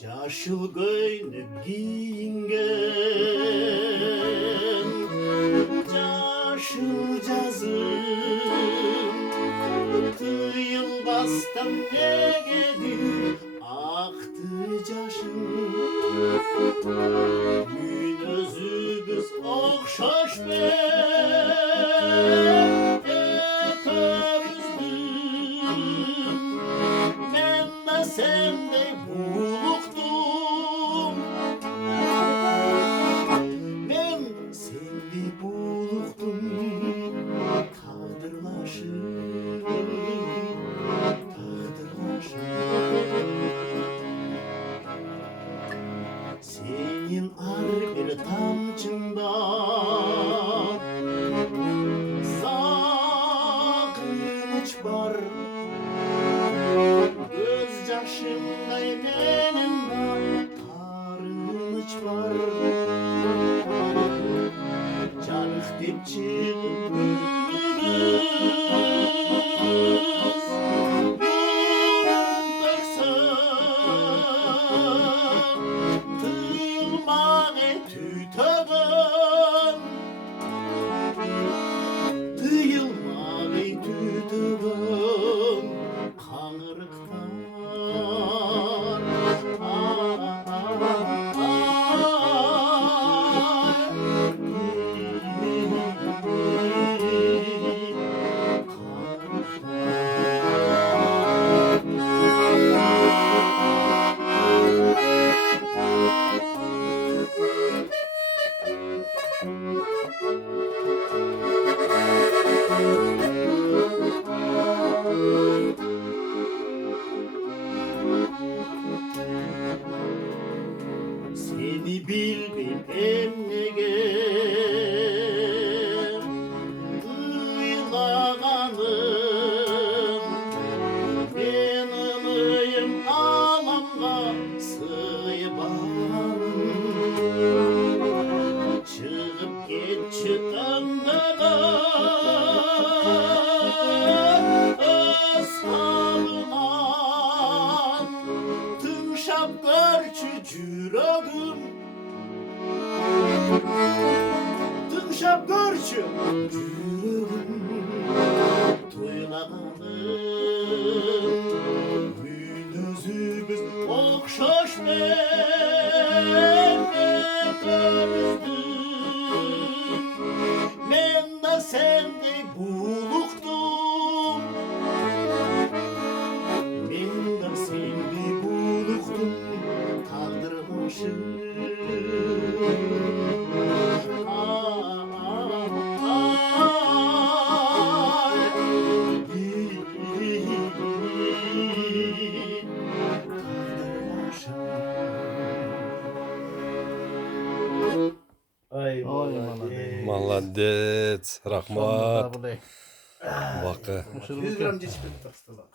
Yaşıl göynük giyingen, yaşıl cazım, tıyılmazdan negedir aktı yaşım. Gün özümüz okşaş ben de sende buluktum. Ben seni buluktum. Tağdırlaşır, senin ar bir tamçından sakınç var. Göz yaşımda benim tarınç var. Canık dip çıkıp günümüz yolundaysa tıyılmağı tütağın, tıyılmağı tütağın kanırıktan. Seni bildim emmeger Iylağanım, benim ıyım alamga sıybanım. Çıkıp geçi öndenen ısmarlan tımşap görçü cürogum, tımşap görçü cürogum. Tuylağanım, gün özümüz okşaş Mehmet özlüm. Ben de sende buluktum. Ben de sende buluktum. Kaldırmışım. Ay Молодец, rahmat. Tabii. Vakı. 100 gram ciç bir tasla bak.